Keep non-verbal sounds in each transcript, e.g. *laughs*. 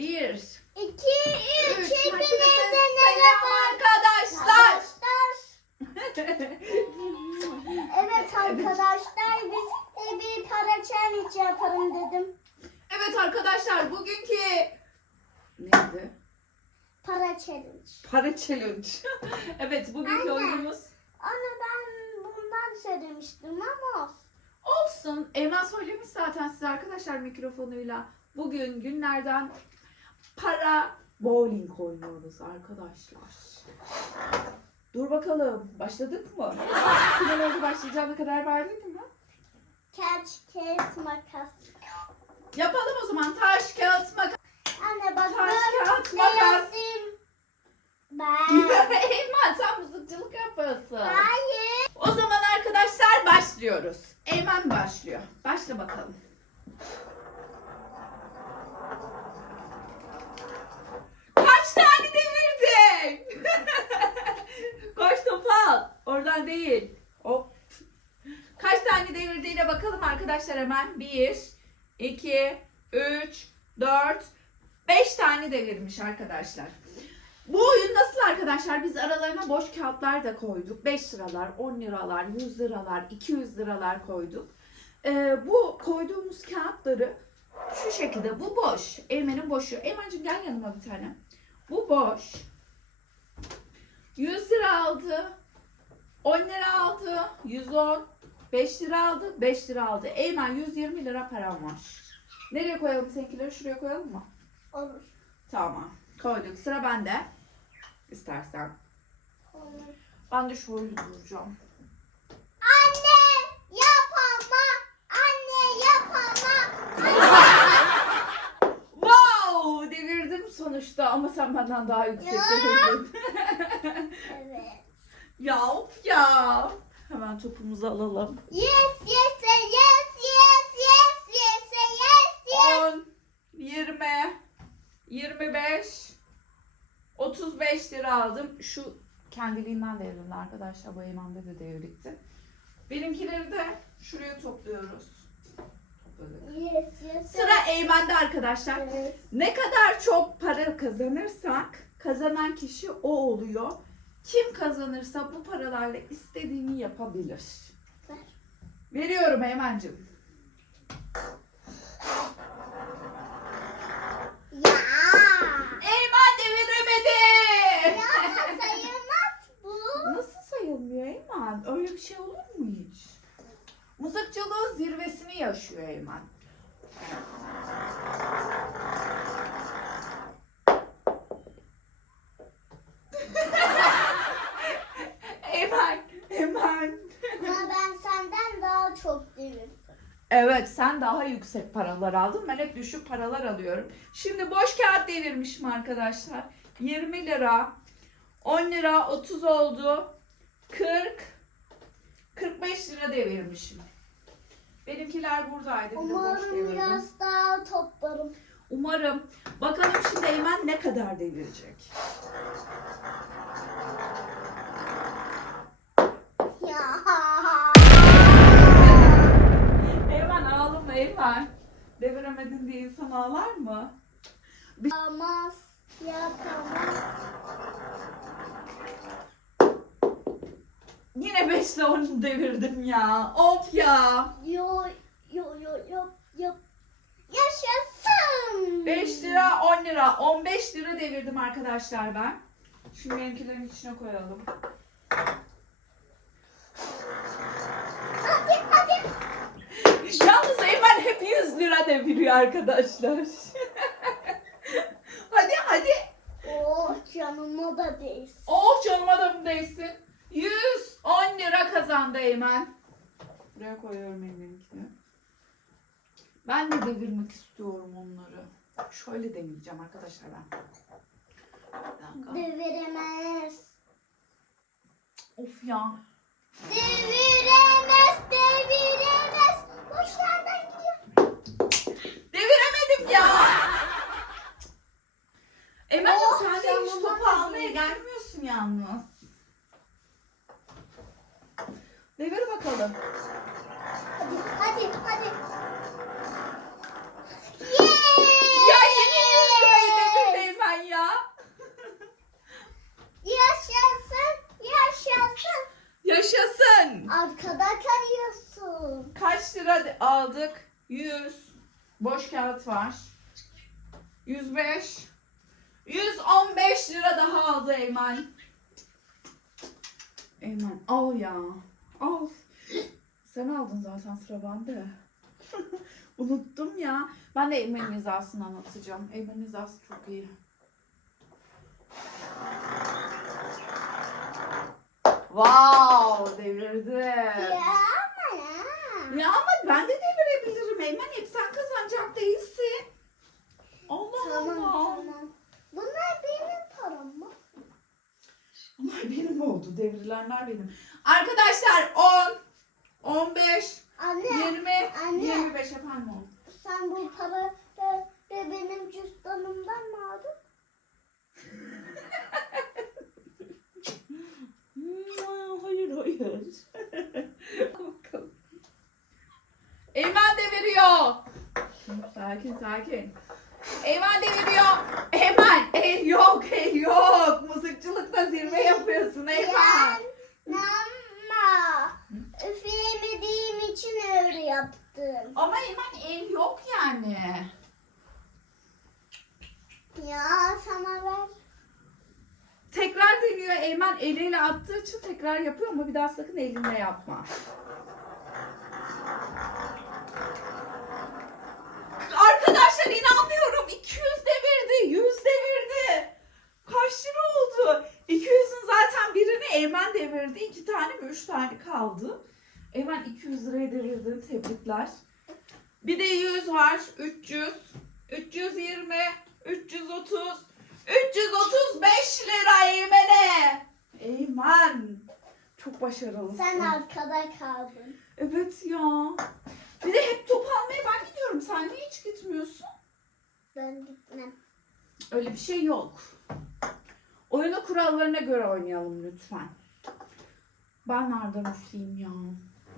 Bir. İki, üç. Üç. Hepinize Selam merhaba. arkadaşlar. *laughs* Evet arkadaşlar biz de bir para challenge yapalım dedim. evet arkadaşlar bugünkü neydi? Para challenge. Para challenge. *laughs* evet bugünkü Anne. oyunumuz Onu ben bundan söylemiştim ama olsun. olsun. Söylemiş zaten size arkadaşlar mikrofonuyla. Bugün günlerden para bowling oynuyoruz arkadaşlar. Dur bakalım. Başladık mı? Kimin önce başlayacağına karar verdin mi? Catch, case, makas. Yapalım o zaman. Taş, kağıt, makas. Anne bak Taş, kağıt, makas. Ben. *laughs* Eymen sen mızıkçılık yapıyorsun. Hayır. O zaman arkadaşlar başlıyoruz. Eymen başlıyor. Başla bakalım. Kaç tane devirdin? Koş topu al. Oradan değil. Hop. Kaç tane devirdiğine bakalım arkadaşlar hemen. 1, 2, 3, 4, 5 tane devirmiş arkadaşlar. Bu oyun nasıl arkadaşlar? Biz aralarına boş kağıtlar da koyduk. 5 liralar, 10 liralar, 100 liralar, 200 liralar koyduk. Ee, bu koyduğumuz kağıtları şu şekilde. Bu boş. Eymen'in boşu. Eymen'cim gel yanıma bir tane. Bu boş. 100 lira aldı. 10 lira aldı. 110. 5 lira aldı. 5 lira aldı. Eymen 120 lira param var. Nereye koyalım seninkileri? Şuraya koyalım mı? Olur. Tamam. Koyduk. Sıra bende. İstersen. Olur. Ben de şöyle duracağım. Anne yapama. Anne yapama. Wow! Devirdim sonuçta ama sen benden daha yüksek devirdin. Evet. Ya of ya. Hemen topumuzu alalım. Yes yes yes yes yes yes yes yes. 10, 20, 25, 35 lira aldım. Şu kendiliğinden devrildi arkadaşlar. Bu Eymen'de de devrildi. Benimkileri de şuraya topluyoruz. Yes yes. Sıra Eymen'de arkadaşlar. Evet. Ne kadar çok para kazanırsak kazanan kişi o oluyor. Kim kazanırsa bu paralarla istediğini yapabilir. Ver. Veriyorum Eymen'cim. Ya. Eymen deviremedi. Ya sayılmaz bu. Nasıl sayılmıyor Eymen? Öyle bir şey olur mu hiç? Mızıkçılığın zirvesini yaşıyor Eymen. Eymen, Eymen. Ama ben senden daha çok devirdim. Evet sen daha yüksek paralar aldın. Ben hep düşük paralar alıyorum. Şimdi boş kağıt devirmişim arkadaşlar. 20 lira, 10 lira, 30 oldu. 40, 45 lira devirmişim. Benimkiler buradaydı. Bir de Umarım devirdim. biraz daha toplarım. Umarım. Bakalım şimdi Eymen ne kadar devirecek. Eymen. Deviremedin diye insan ağlar mı? Yapamaz. Yapamaz. Yine 5 ile 10 devirdim ya. Of ya. Yo yo yo yo yo. Yaşasın. 5 lira 10 lira 15 lira devirdim arkadaşlar ben. Şimdi benimkilerin içine koyalım. Hadi hadi. Yalnız Eymen hep 100 lira deviriyor arkadaşlar. *laughs* hadi hadi. Oh canıma da değsin. Oh canıma da mı değsin? 110 lira kazandı Eymen. Buraya koyuyorum Eymen'inkini. Ben de devirmek istiyorum onları. Şöyle deneyeceğim arkadaşlar ben. Deviremez. Of ya. Deviremez, deviremez. Deviremedim ya. Emel'cim oh, sen de şey, hiç topu almaya gelmiyorsun yalnız. Devir bakalım. Hadi hadi hadi. Yeah! Ya yine yüzüme devir değmen ya. yaşasın yaşasın. Yaşasın. Arkadaşlar lirayı lira aldık. 100. Boş kağıt var. 105. 115 lira daha aldı Eymen. Eymen al ya. Al. Sen aldın zaten sıra bende. *laughs* Unuttum ya. Ben de Eymen'in hizasını anlatacağım. Eymen'in hizası çok iyi. Wow, devirdi. Ama ya. Ama ben de devirebilirim Eymen. Hep sen kazanacak değilsin. Allah Tamam Allah. tamam. Bunlar benim param mı? Bunlar benim oldu. Devrilenler benim. Arkadaşlar 10, 15, Anne 20, Anne. 25 efendim oldu. sen bu para benim cüzdanımdan mı aldın? *laughs* Hmm, Hayır hayır. Bakalım. Eymen de veriyor. Sakin sakin. Eymen de veriyor. Eymen el yok el yok. Mızıkçılıkta zirve yapıyorsun Eymen. Ama üfleyemediğim için öyle yaptım. Ama Eymen el yok yani. Ya sana ver. Tekrar deniyor Eymen eliyle attığı için tekrar yapıyor ama bir daha sakın elinle yapma. Arkadaşlar inanmıyorum. 200 devirdi. 100 devirdi. Kaç lira oldu? 200'ün zaten birini Eymen devirdi. 2 tane mi 3 tane kaldı. Eymen 200 liraya devirdi. Tebrikler. Bir de 100 var. 300. 320. 330. 335 lira Eymen'e. Eymen. Çok başarılısın. Sen arkada kaldın. Evet ya. Bir de hep top almaya ben gidiyorum. Sen niye hiç gitmiyorsun? Ben gitmem. Öyle bir şey yok. Oyunu kurallarına göre oynayalım lütfen. Ben nereden üfleyeyim ya?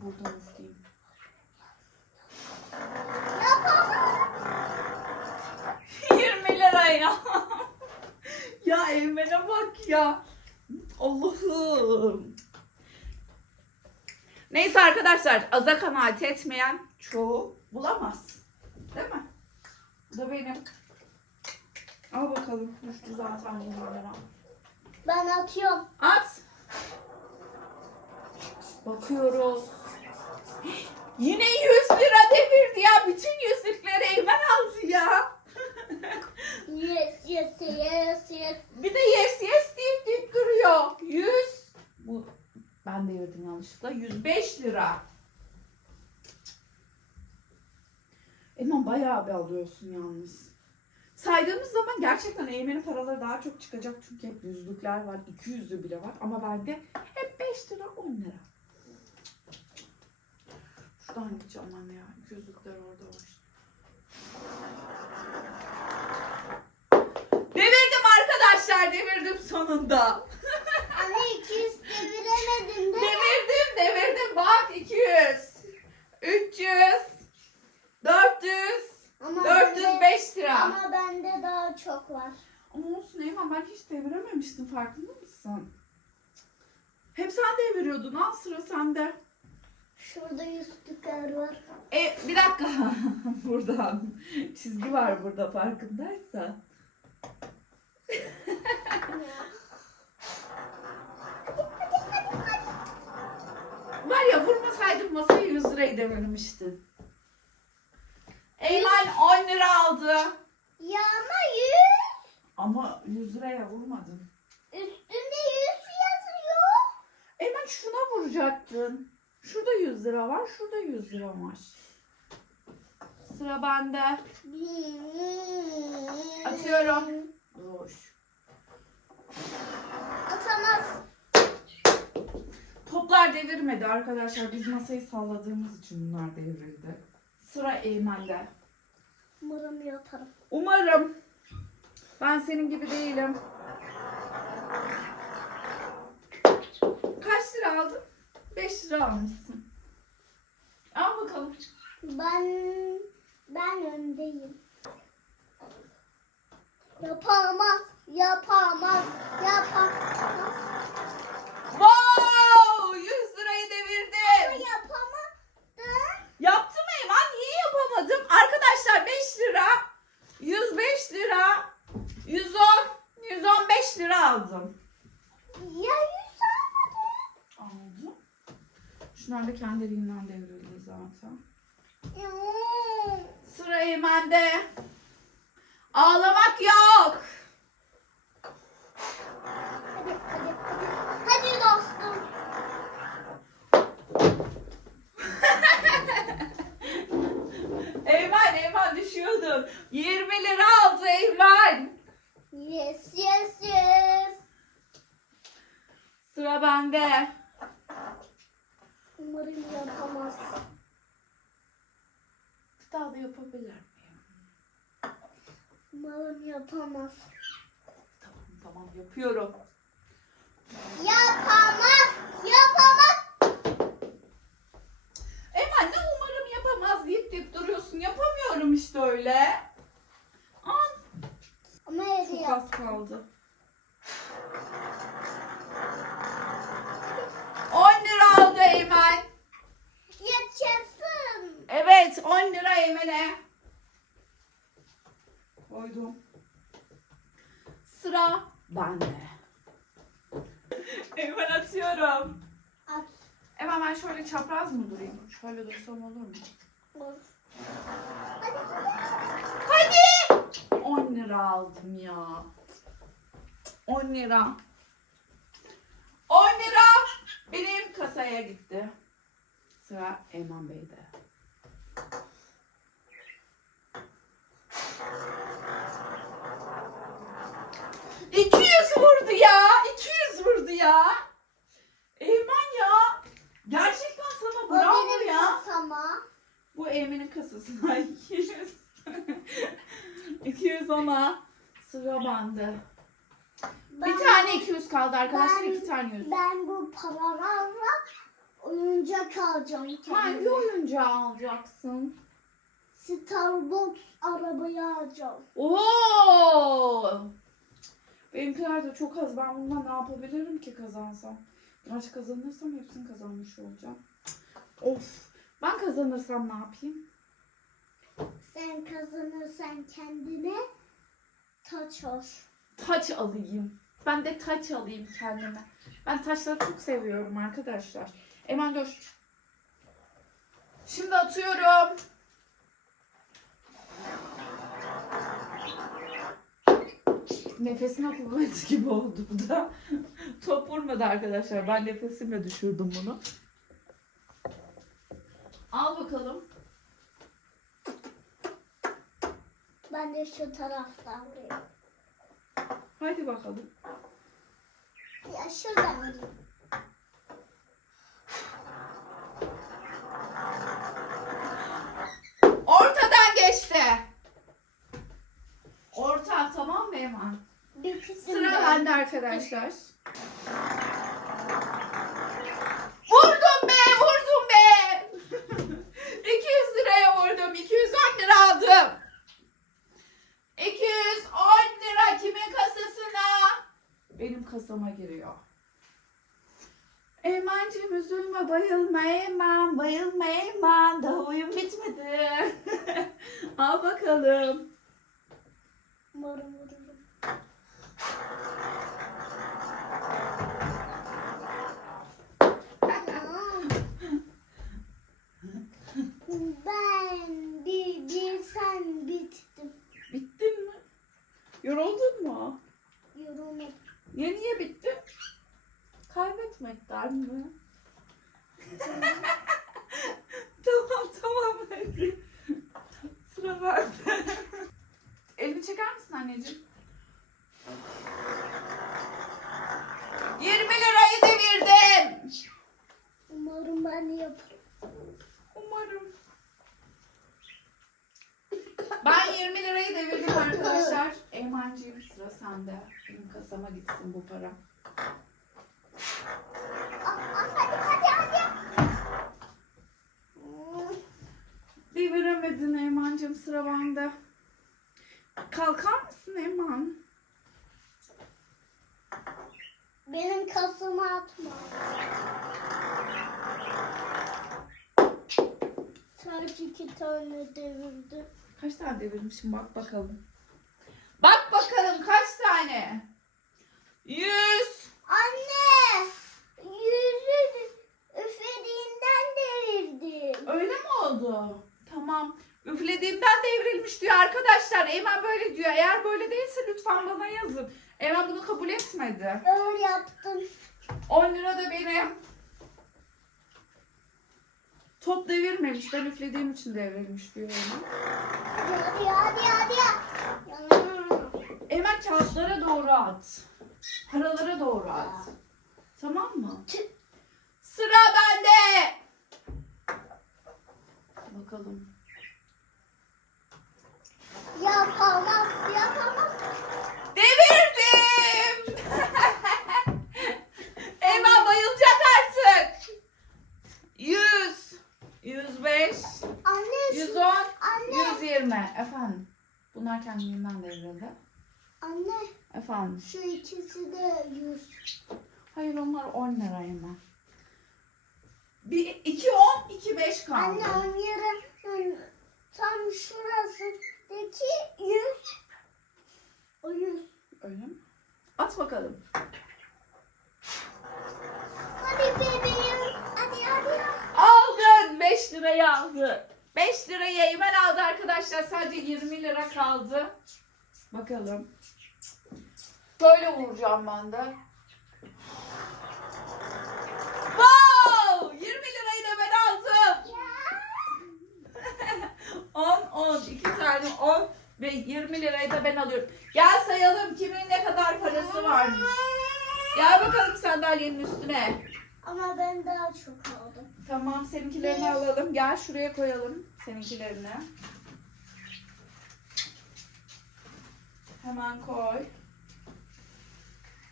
Buradan üfleyeyim. *laughs* Yapamam. 20 lira ya. *laughs* ya Eymen'e bak ya. Allah'ım. Neyse arkadaşlar aza kanaat etmeyen çoğu bulamaz. Değil mi? Bu da benim. Al bakalım. Düştü zaten 20 lira. Ben atıyorum. At. Bakıyoruz. Yine 100 lira devirdi ya. Bütün yüzükleri Eymen aldı ya. Yes yes yes yes. Bir de yes yes deyip deyip duruyor. 100. Bu ben devirdim yanlışlıkla. 105 lira. Eymen bayağı bir alıyorsun yalnız. Saydığımız zaman gerçekten Eymen'in paraları daha çok çıkacak çünkü hep yüzlükler var, 200'lü bile var ama bende hep 5 lira, 10 lira. Şuradan gideceğim ben ya, 200'lükler orada var. Devirdim arkadaşlar, devirdim sonunda. *laughs* Anne 200 deviremedin değil mi? Devirdim, devirdim. Bak 200, 300, 400, Ama bende, 405 lira. ama bende daha çok var. Ama olsun Eymen ben hiç devirememiştim farkında mısın? Hep sen deviriyordun. Al sıra sende. Şurada yüzlükler var. E bir dakika. *laughs* Buradan. Çizgi var burada farkındaysa. Var ya vurmasaydım masaya 100 lirayı devirmiştin. Eymen 10 lira aldı. Ya ama 100. Ama 100 liraya vurmadın. Üstünde 100 yazıyor. Eymen şuna vuracaktın. Şurada 100 lira var, şurada 100 lira var. Sıra bende. Atıyorum. Dur. Atamaz. Toplar devirmedi arkadaşlar. Biz masayı salladığımız için bunlar devrildi. Sıra Eymen'de. Umarım yaparım. Umarım. Ben senin gibi değilim. Kaç lira aldın? 5 lira almışsın. Al bakalım. Ben ben öndeyim. Yapamaz, yapamaz, yapamaz. Wow! 100 lirayı devirdim. Ama yapamadım. Yaptım Eyvan. Niye yapamadım? Arkadaşlar 5 lira, 105 lira, 110, 115 lira aldım. Ya Şunlar da kendiliğinden devrildi zaten. Sıra Eymen'de. Ağlamak yok. Hadi hadi hadi. Hadi dostum. Eymen, Eymen düşüyordun. 20 lira aldı Eymen. Yes yes yes. Sıra bende. Umarım yapamaz. Daha da yapabilir miyim? Umarım yapamaz. Tamam, tamam yapıyorum. Yapamaz. Yapamaz. Eymen ne umarım yapamaz deyip deyip duruyorsun. Yapamıyorum işte öyle. Al. Ama Çok az kaldı. Eymen. Yaşasın. Evet 10 lira Eymen'e. Koydum. Sıra bende. Eymen atıyorum. At. Eymen ben şöyle çapraz mı durayım? Şöyle dursam olur mu? Hadi. Hadi! 10 lira aldım ya. 10 lira. 10 lira benim kasaya gitti. Sıra Eymen Bey'de. İki yüz vurdu ya. 200 vurdu ya. Eymen ya. Gerçekten sana bravo ya. kasama. Bu Eymen'in kasasına 200. 200 ona sıra Bir tane 200 kaldı arkadaşlar. ben- iki tane 100. Ben bu paralarla oyuncak alacağım Hangi oyuncağı alacaksın? Starbucks arabayı alacağım. Oo! Benimkiler de çok az. Ben bundan ne yapabilirim ki kazansam? Gerçi kazanırsam hepsini kazanmış olacağım. Of! Ben kazanırsam ne yapayım? Sen kazanırsan kendine taç al. Taç alayım. Ben de taç alayım kendime. Ben taçları çok seviyorum arkadaşlar. Hemen dur. Şimdi atıyorum. Nefesine kuvvet *laughs* gibi oldu bu da. Top vurmadı arkadaşlar. Ben nefesimle düşürdüm bunu. Al bakalım. Ben de şu taraftan alayım. Haydi bakalım. Ya şuradan alayım. Ortadan geçti. Orta tamam mı Eman? Bitirdim Sıra ben. bende arkadaşlar. Vurdum be, vurdum be. 200 liraya vurdum. 210 lira aldım. 210 lira kimin kasasına? Benim kasama giriyor. Emancım üzülme bayılma Eman bayılma Eman daha oyun bitmedi. Al bakalım. Umarım vururum. Tamam. ben bir, bir sen bittim. Bittin mi? Yoruldun mu? Yorulmadım. Ya niye bittin? Kaybetmekten mi? tamam tamam hadi. Sıra bende. Elini çeker misin anneciğim? 20 lirayı devirdim. Umarım ben yaparım. Umarım. Ben 20 lirayı devirdim arkadaşlar. Eymancığım sıra sende. Benim kasama gitsin bu para. Deviremedin Eymancığım sıra bende. Kalkar mısın Eyman? Benim kasıma atma. Sadece iki tane devirdi. Kaç tane devirmişim bak bakalım. Bak bakalım kaç tane? Yüz. Anne. Yüzü üflediğinden devirdim. Öyle mi oldu? Tamam. Üflediğimden devrilmiş diyor arkadaşlar. Eymen böyle diyor. Eğer böyle değilse lütfen bana yazın. Eymen bunu kabul etmedi. Öyle yaptım. 10 lira da benim. Top devirmemiş. Ben üflediğim için devrilmiş diyor Eymen. Hadi hadi hadi. Eymen kağıtlara doğru at. Paralara doğru at. Tamam mı? Sıra bende. Bakalım. Yapamam, yapamam. Devirdim. Eymen bayılacak artık. 100, 105, Anne, şu- 110, anne, 120. Efendim. Bunlar kendiliğinden devrildi. anne, Efendim. şu ikisi de yüz. Hayır onlar 10 lira Eymen. Bir, 2 10, 2 5 kaldı. Anne, onun yarı tam şurasındaki yüz. O yüz. Öyle mi? At bakalım. 5 lirayı aldı. 5 lirayı Eymen aldı arkadaşlar. Sadece 20 lira kaldı. Bakalım. Böyle vuracağım ben de. Wow! 20 lirayı da ben aldım. 10, 10. 2 tane 10 ve 20 lirayı da ben alıyorum. Gel sayalım kimin ne kadar parası varmış. Gel bakalım sandalyenin üstüne. Ama ben daha çok aldım. Tamam seninkilerini alalım. Gel şuraya koyalım seninkilerini. Hemen koy.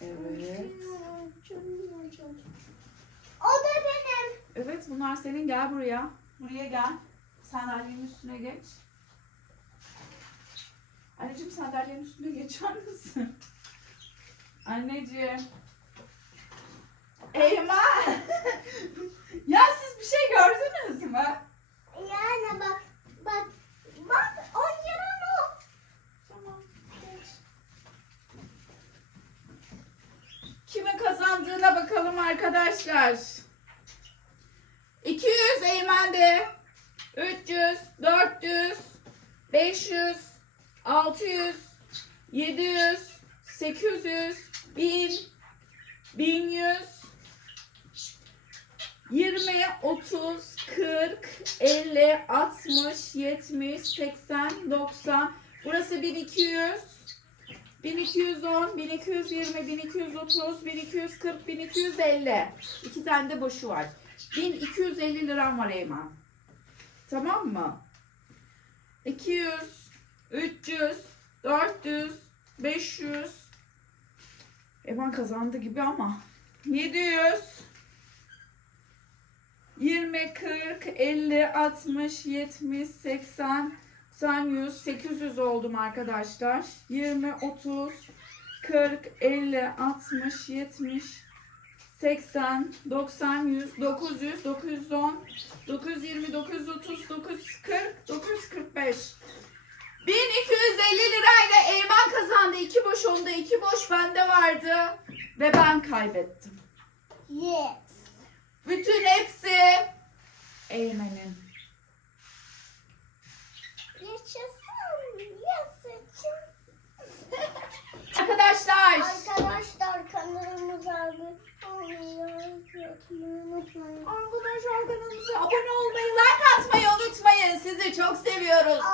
Evet. O da benim. Evet bunlar senin. Gel buraya. Buraya gel. Sandalyenin üstüne geç. Anneciğim sandalyenin üstüne geçer misin? Anneciğim. Eymen. *laughs* ya siz bir şey gördünüz mü? Yani bak, bak, bak, on lira mı? Tamam. geç. Kimin kazandığına bakalım arkadaşlar. 200 Eymen'de. 300, 400, 500, 600, 700, 800, 1000, 1100, 20, 30, 40, 50, 60, 70, 80, 90. Burası 1200. 1210, 1220, 1230, 1240, 1250. İki tane de boşu var. 1250 liram var Eymen. Tamam mı? 200, 300, 400, 500. Eymen kazandı gibi ama. 700, 20, 40, 50, 60, 70, 80, 90, 100, 800 oldum arkadaşlar. 20, 30, 40, 50, 60, 70, 80, 90, 100, 900, 910, 920, 930, 940, 945. 1250 lirayla Eymen kazandı. İki boş onda, iki boş bende vardı. Ve ben kaybettim. Yes. Bütün hepsi Eymen'in. Yaşasın, yaşasın. *laughs* Arkadaşlar. Arkadaşlar kanalımıza abone olmayı, unutmayı unutmayın. Arkadaşlar kanalımıza abone olmayı, like atmayı unutmayın. Sizi çok seviyoruz.